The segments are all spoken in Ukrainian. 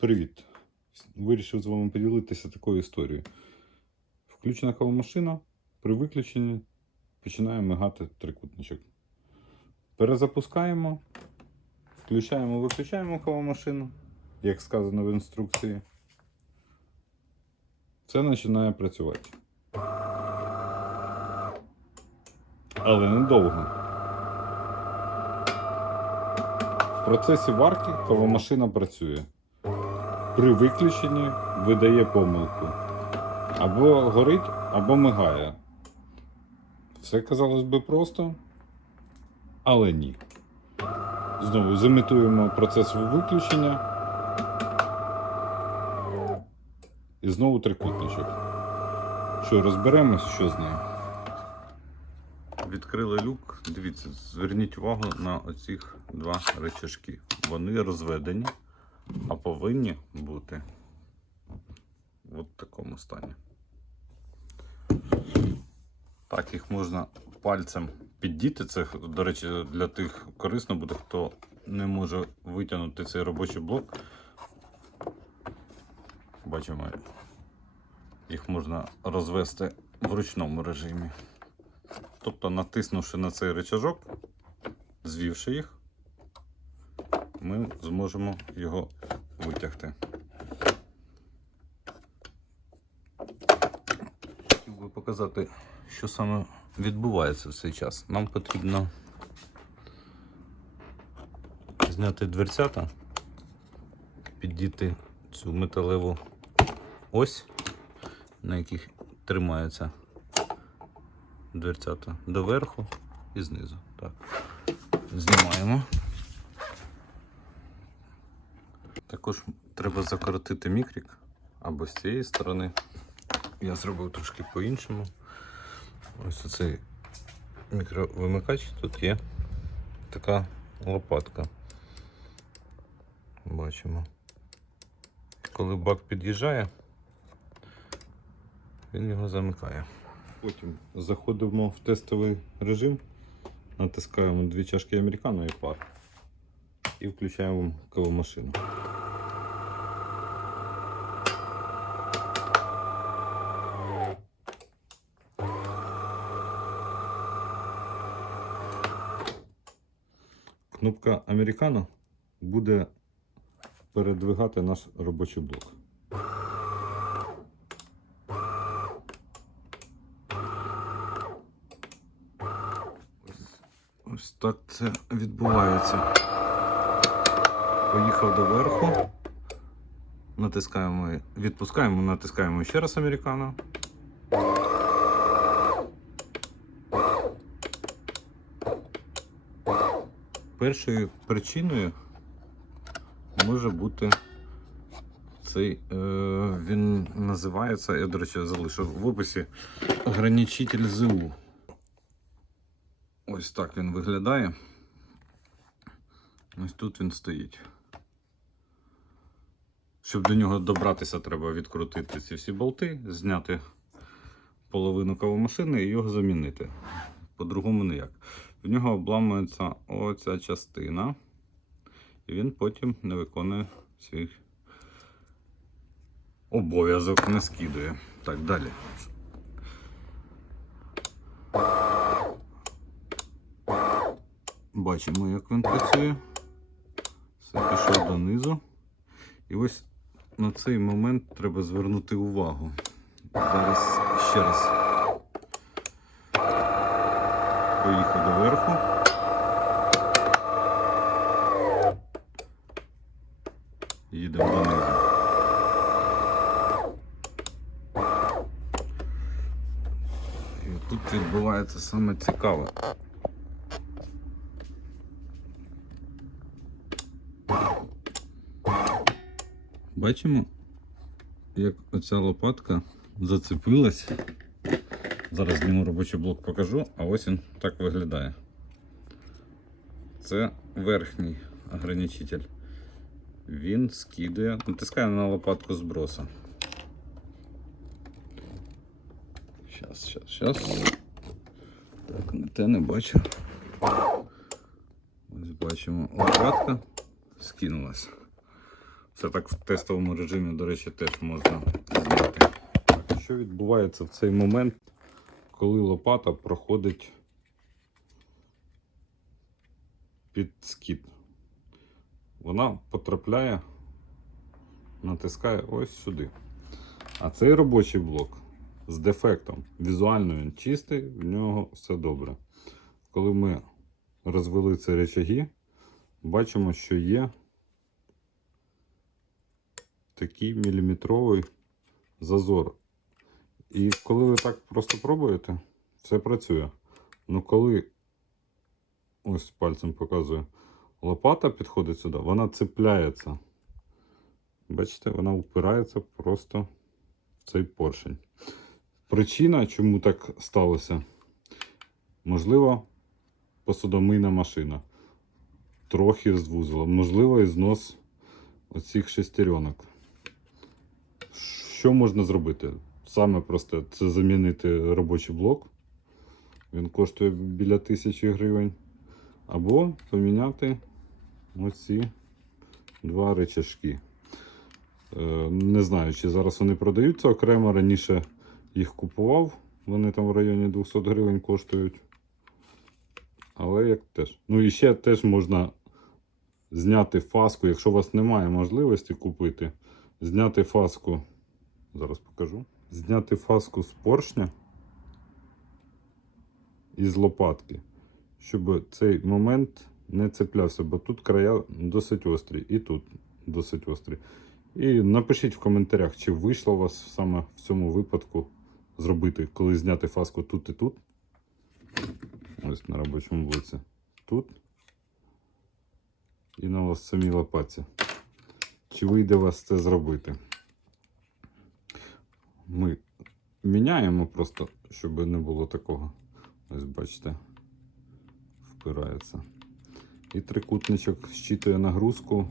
Привіт! Вирішив з вами поділитися такою історією. Включена кавомашина, при виключенні починає мигати трикутничок. Перезапускаємо, включаємо, виключаємо кавомашину, як сказано в інструкції. Це починає працювати. Але недовго. В процесі варки кавомашина працює при виключенні видає помилку. Або горить, або мигає. Все казалось би просто, але ні. Знову зимітуємо процес виключення. І знову трикутничок. Що, розберемось, що з ним? Відкрили люк. Дивіться, зверніть увагу на оцих два речашки. Вони розведені а повинні бути в такому стані. Так, їх можна пальцем піддіти. Це, до речі, для тих корисно буде, хто не може витягнути цей робочий блок. Бачимо, їх можна розвести в ручному режимі. Тобто, натиснувши на цей рычажок, звівши їх, ми зможемо його витягти. Хотів би показати, що саме відбувається в цей час. Нам потрібно зняти дверцята, піддіти цю металеву ось, на яких тримаються дверцята доверху і знизу. Так. Знімаємо. Також треба закоротити мікрік або з цієї сторони. Я зробив трошки по-іншому. Ось оцей мікровимикач. Тут є така лопатка. Бачимо. Коли бак під'їжджає, він його замикає. Потім заходимо в тестовий режим, натискаємо дві чашки американо і пар і включаємо кавомашину. Кнопка Американо буде передвигати наш робочий блок. Ось, так це відбувається. Поїхав до верху. Натискаємо, відпускаємо, натискаємо ще раз американо. Першою причиною може бути цей, е, він називається, я, до речі, залишив в описі ограничитель ЗУ. Ось так він виглядає. Ось тут він стоїть. Щоб до нього добратися, треба відкрутити ці всі болти, зняти половину кавомашини і його замінити. По-другому ніяк. В нього обламується оця частина, і він потім не виконує свій обов'язок, не скидує. Так, далі. Бачимо, як він працює. Все пішов донизу. І ось на цей момент треба звернути увагу. Зараз ще раз поїхав до верху. Їдемо донизу. І тут відбувається саме цікаве. Бачимо, як оця лопатка зацепилась. Зараз зніму робочий блок покажу, а ось він так виглядає. Це верхній ограничитель. Він скидає, натискає на лопатку зброса. Щас, щас, щас. Так, не те не бачу. Ось бачимо, лопатка скинулась. Це так в тестовому режимі, до речі, теж можна зняти. Що відбувається в цей момент, коли лопата проходить під скіт? Вона потрапляє, натискає ось сюди. А цей робочий блок з дефектом. Візуально він чистий, в нього все добре. Коли ми розвели ці речаги, бачимо, що є такий міліметровий зазор. І коли ви так просто пробуєте, все працює. Ну коли ось пальцем показую, лопата підходить сюди, вона цепляється. Бачите, вона впирається просто в цей поршень. Причина, чому так сталося? Можливо, посудомийна машина. Трохи звузила. Можливо, і знос оцих шестеренок. Що можна зробити? Саме просте це замінити робочий блок. Він коштує біля тисячі гривень. Або поміняти оці два речашки. Е, Не знаю, чи зараз вони продаються окремо. Раніше їх купував. Вони там в районі 200 гривень коштують. Але як теж. Ну і ще теж можна зняти фаску, якщо у вас немає можливості купити, зняти фаску. Зараз покажу. Зняти фаску з поршня і з лопатки, щоб цей момент не цеплявся, бо тут края досить острі, і тут досить острі. І напишіть в коментарях, чи вийшло у вас саме в цьому випадку зробити, коли зняти фаску тут і тут. Ось на робочому блоці. Тут. І на вас самій лопатці. Чи вийде вас це зробити? Ми міняємо просто, щоб не було такого. Ось бачите, впирається. І трикутничок щитує нагрузку,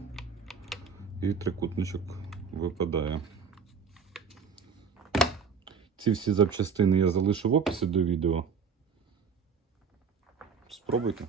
і трикутничок випадає. Ці всі запчастини я залишу в описі до відео. Спробуйте.